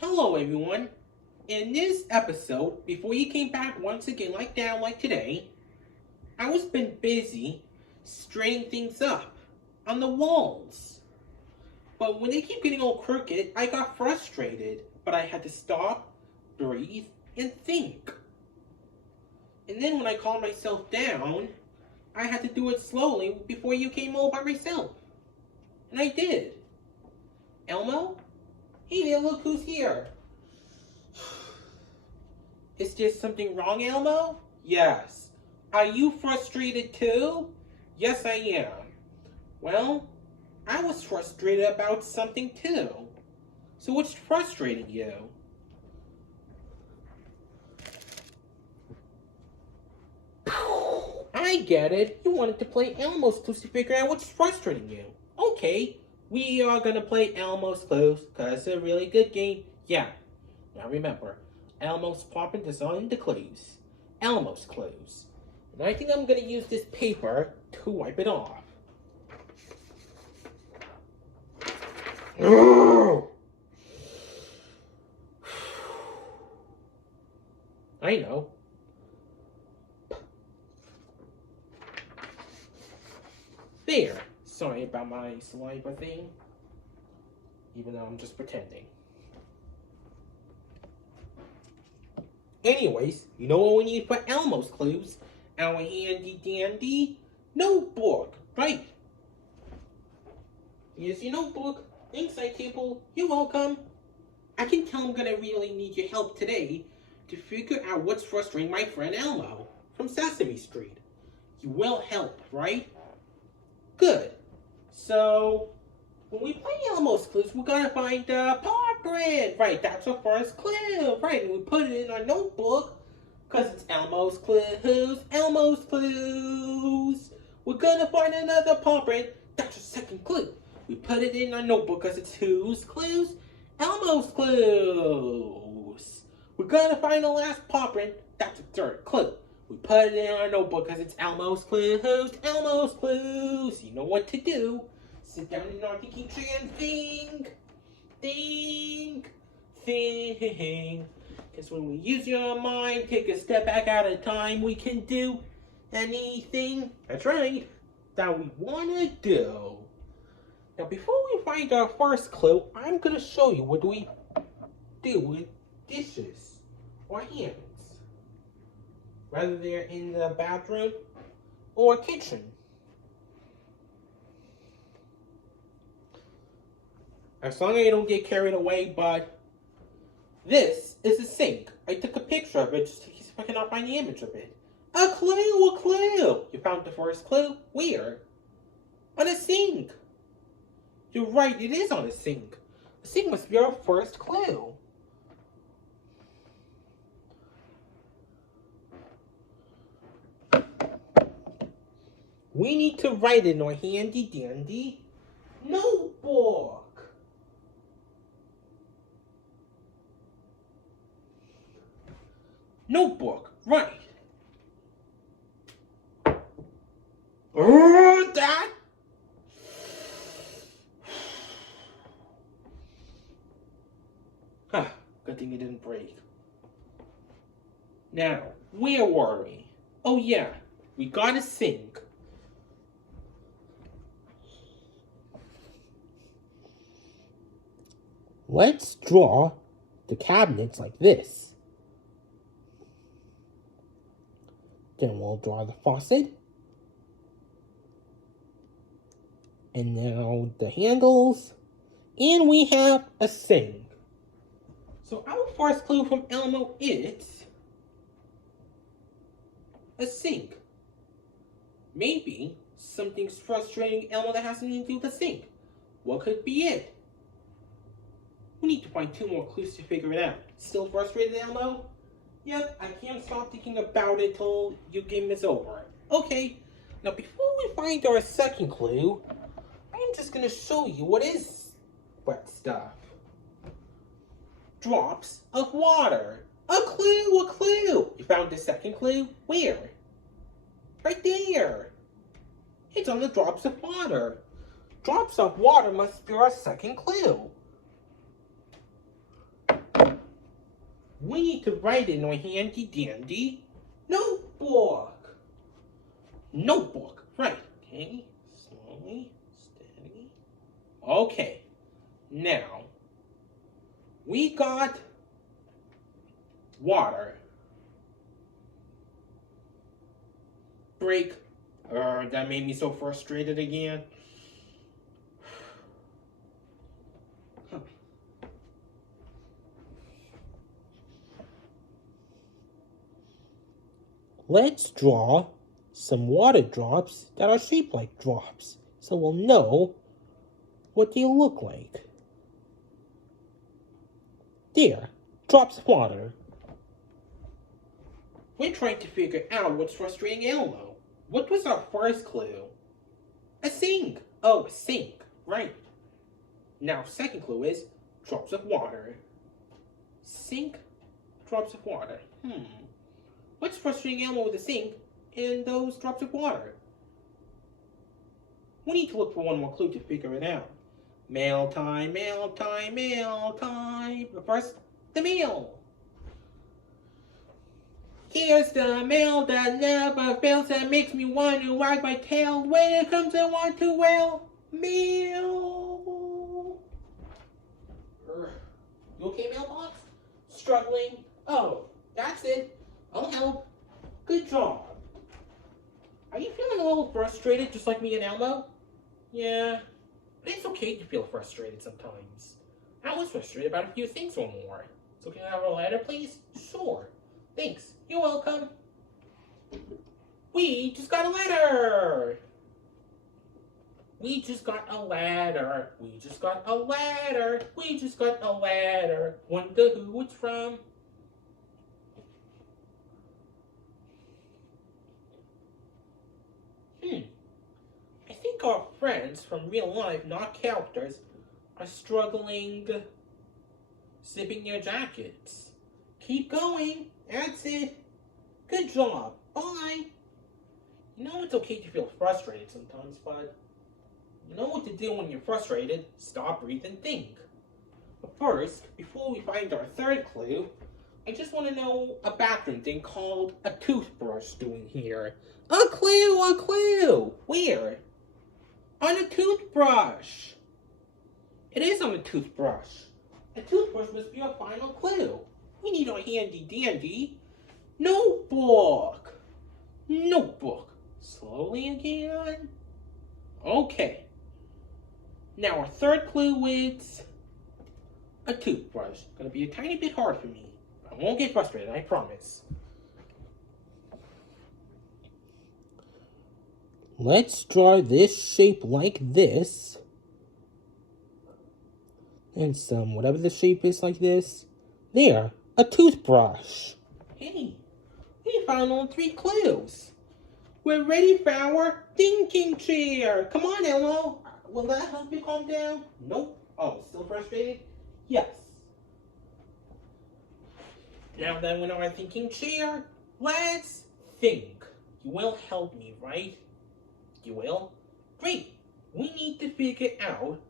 Hello everyone. In this episode, before you came back once again like now like today, I was been busy straightening things up on the walls. But when they keep getting all crooked, I got frustrated. But I had to stop, breathe, and think. And then when I calmed myself down, I had to do it slowly before you came all by myself. And I did. Elmo? Hey there, look who's here. Is there something wrong, Elmo? Yes. Are you frustrated too? Yes, I am. Well, I was frustrated about something too. So what's frustrating you? I get it. You wanted to play Elmo's Clues to figure out what's frustrating you. Okay, we are gonna play Elmo's Clues because it's a really good game. Yeah. Now remember, Elmo's popping is on the clues. Elmo's Clues. And I think I'm gonna use this paper to wipe it off. I know. There. Sorry about my saliva thing. Even though I'm just pretending. Anyways, you know what we need for Elmo's Clues? Our handy dandy notebook, right? Here's your notebook, inside table, you're welcome. I can tell I'm gonna really need your help today to figure out what's frustrating my friend Elmo from Sesame Street. You will help, right? Good. So, when we play Elmo's Clues, we're gonna find the paw print. Right, that's our first clue. Right, and we put it in our notebook because it's Elmo's Clues. Elmo's Clues. We're gonna find another paw print. That's our second clue. We put it in our notebook because it's whose clues? Elmo's Clues. We're gonna find the last paw print. That's the third clue. We put it in our notebook because it's Elmo's Clues. Elmo's Clues. You know what to do. Sit down in our thinking chair and think. Think. Because when we use your mind, take a step back at a time, we can do anything, that's right, that we want to do. Now, before we find our first clue, I'm going to show you what we do with dishes or hands. Whether they're in the bathroom or kitchen. As long as I don't get carried away, but this is a sink. I took a picture of it just to see if I cannot find the image of it. A clue, a clue! You found the first clue? Where? On a sink. You're right, it is on a sink. The sink must be our first clue. We need to write in our handy dandy notebook. Notebook, right. Oh, that. Huh, good thing it didn't break. Now, where were we? Oh yeah, we got a sink. Let's draw the cabinets like this. Then we'll draw the faucet. And now the handles. And we have a sink. So our first clue from Elmo is a sink. Maybe something's frustrating Elmo that has something to do with the sink. What could be it? We need to find two more clues to figure it out. Still frustrated, Elmo? Yep, I can't stop thinking about it till your game is over. Okay, now before we find our second clue, I'm just gonna show you what is wet stuff. Drops of water. A clue, a clue. You found the second clue? Where? Right there. It's on the drops of water. Drops of water must be our second clue. We need to write in our handy dandy notebook. Notebook, right. Okay, slowly, steady. Okay, now we got water. Break. That made me so frustrated again. Let's draw some water drops that are shaped like drops, so we'll know what they look like. There, drops of water. We're trying to figure out what's frustrating Elmo. What was our first clue? A sink. Oh, a sink. Right. Now, second clue is drops of water. Sink, drops of water. What's frustrating Elmo with the sink and those drops of water? We need to look for one more clue to figure it out. Mail time, mail time, mail time. But first, the mail. Here's the mail that never fails and makes me want to wag my tail. When it comes, I want to wail. Mail. You okay, mailbox? Struggling? Oh, that's it. I'll help. Good job. Are you feeling a little frustrated just like me and Elmo? Yeah, but it's okay to feel frustrated sometimes. I was frustrated about a few things or more. So can I have a letter, please? Sure. Thanks. You're welcome. We just got a letter. We just got a letter. We just got a letter. We just got a letter. Wonder who it's from. I think our friends from real life, not characters, are struggling zipping their jackets. Keep going. That's it. Good job. Bye. You know it's okay to feel frustrated sometimes, but you know what to do when you're frustrated. Stop, breathe, and think. But first, before we find our third clue, I just want to know a bathroom thing called a toothbrush doing here. A clue, a clue! Where? On a toothbrush. It is on a toothbrush. A toothbrush must be our final clue. We need our handy dandy notebook. Notebook. Slowly again. Okay. Now our third clue is a toothbrush. Gonna be a tiny bit hard for me. I won't get frustrated, I promise. Let's draw this shape like this. And some, whatever the shape is like this. There, a toothbrush. Hey, we found all 3 clues. We're ready for our thinking chair. Come on, Elmo. Will that help you calm down? Nope. Oh, still frustrated? Yes. Now then, when our thinking chair, let's think. You will help me, right? You will? Great. We need to figure out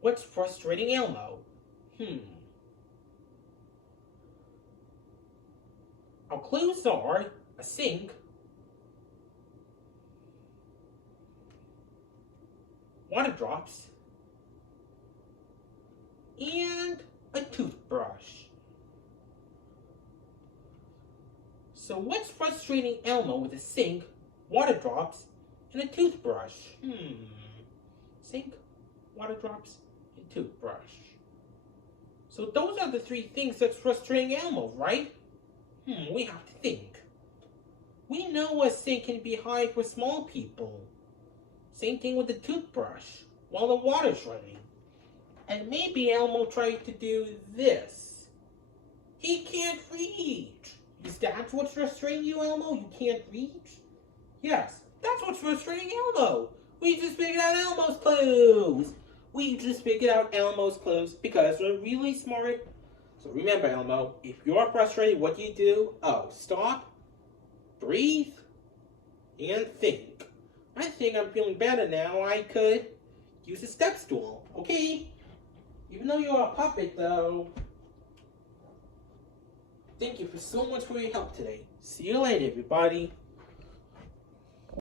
what's frustrating Elmo. Our clues are a sink, water drops, and a toothbrush. So what's frustrating Elmo with a sink, water drops, and a toothbrush? Sink, water drops, and toothbrush. So those are the 3 things that's frustrating Elmo, right? We have to think. We know a sink can be high for small people. Same thing with the toothbrush while the water's running. And maybe Elmo tried to do this. He can't reach. Is that what's frustrating you, Elmo? You can't reach? Yes, that's what's frustrating Elmo. We just figured out Elmo's clues. We just figured out Elmo's clues because we're really smart. So remember, Elmo, if you're frustrated, what do you do? Oh, stop, breathe, and think. I think I'm feeling better now. I could use a step stool, okay? Even though you're a puppet, though. Thank you for so much for your help today. See you later, everybody.